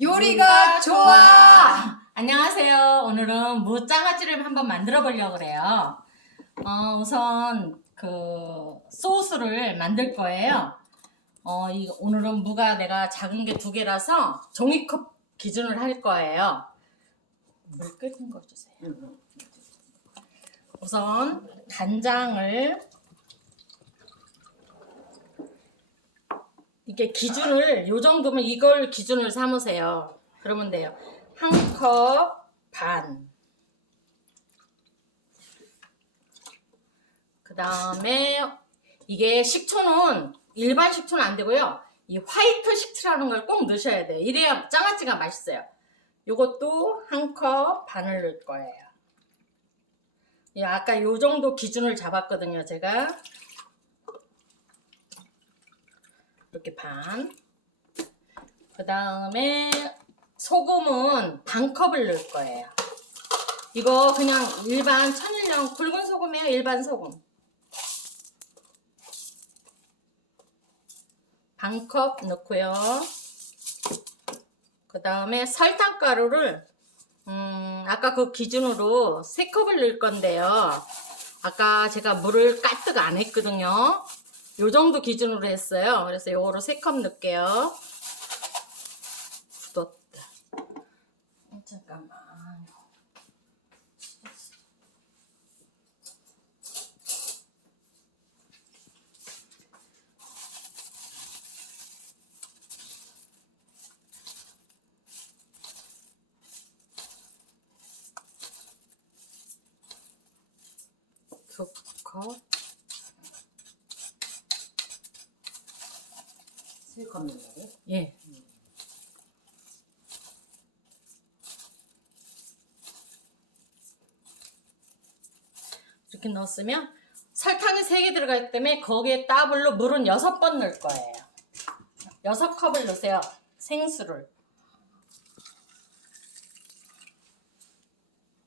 요리가 좋아! 안녕하세요. 오늘은 무장아찌를 한번 만들어 보려고 그래요. 어, 우선 그 소스를 만들 거예요. 어, 이, 오늘은 무가 내가 작은 게 두 개라서 종이컵 기준을 할 거예요. 물 끓는 거 주세요. 우선 간장을 이게 기준을 요 정도면 이걸 기준을 삼으세요. 그러면 돼요. 한 컵 반. 그 다음에 이게 식초는 일반 식초는 안 되고요. 이 화이트 식초라는 걸 꼭 넣으셔야 돼요. 이래야 장아찌가 맛있어요. 요것도 한 컵 반을 넣을 거예요. 예, 아까 요 정도 기준을 잡았거든요, 제가. 이렇게 반. 그 다음에 소금은 반 컵을 넣을 거예요. 이거 그냥 일반 천일염 굵은 소금이에요, 일반 소금. 반 컵 넣고요. 그 다음에 설탕가루를 음, 아까 그 기준으로 세 컵을 넣을 건데요. 아까 제가 물을 까뜩 안 했거든요. 요 정도 기준으로 했어요. 그래서 요거로 세컵 넣을게요. 굳었다. 어, 잠깐만. 두 컵. 실컷? 예. 이렇게 넣었으면 설탕이 3개 들어가 있기 때문에 거기에 더블로 물은 6번 넣을 거예요. 6컵을 넣으세요. 생수를.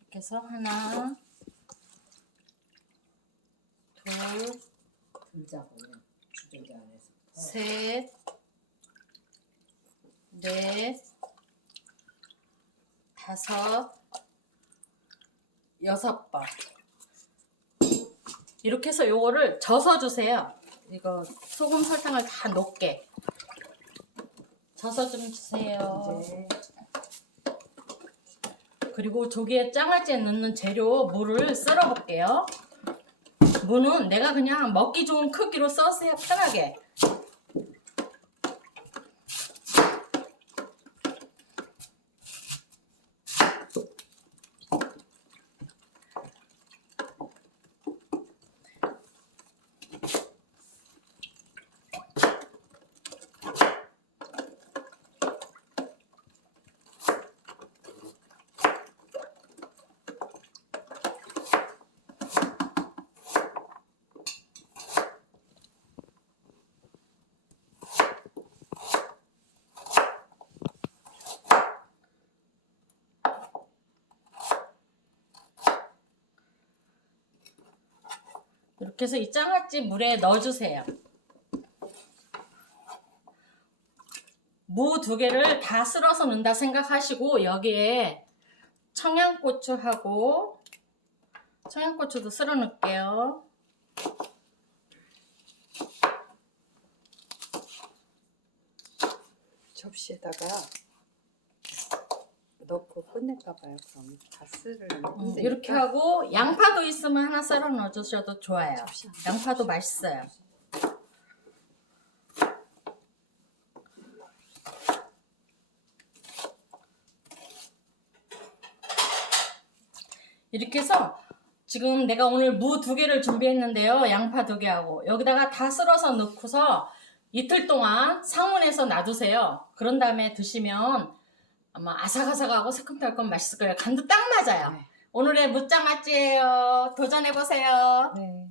이렇게 해서 하나, 둘, 들자고 주저기 안에서 셋, 넷, 다섯, 여섯 번. 이렇게 해서 요거를 져서 주세요. 이거 소금 설탕을 다 녹게. 져서 좀 주세요. 이제 그리고 조기에 장아찌에 넣는 재료 물을 썰어 볼게요. 무는 내가 그냥 먹기 좋은 크기로 써세요 편하게. 해서 이 장아찌 물에 넣어주세요. 무 두 개를 다 쓸어서 넣는다 생각하시고 여기에 청양고추하고 청양고추도 쓸어 넣을게요. 접시에다가 넣고 끝낼까 봐요. 그럼 가스를 음, 이렇게 하고 양파도 있으면 하나 썰어 넣어주셔도 좋아요. 양파도 맛있어요. 이렇게 해서 지금 내가 오늘 무 두 개를 준비했는데요. 양파 두 개하고 여기다가 다 썰어서 넣고서 이틀 동안 상온에서 놔두세요. 그런 다음에 드시면 아마 아삭아삭하고 새콤달콤 맛있을 거예요. 간도 딱 맞아요. 네. 오늘의 무장아찌예요. 도전해보세요. 네.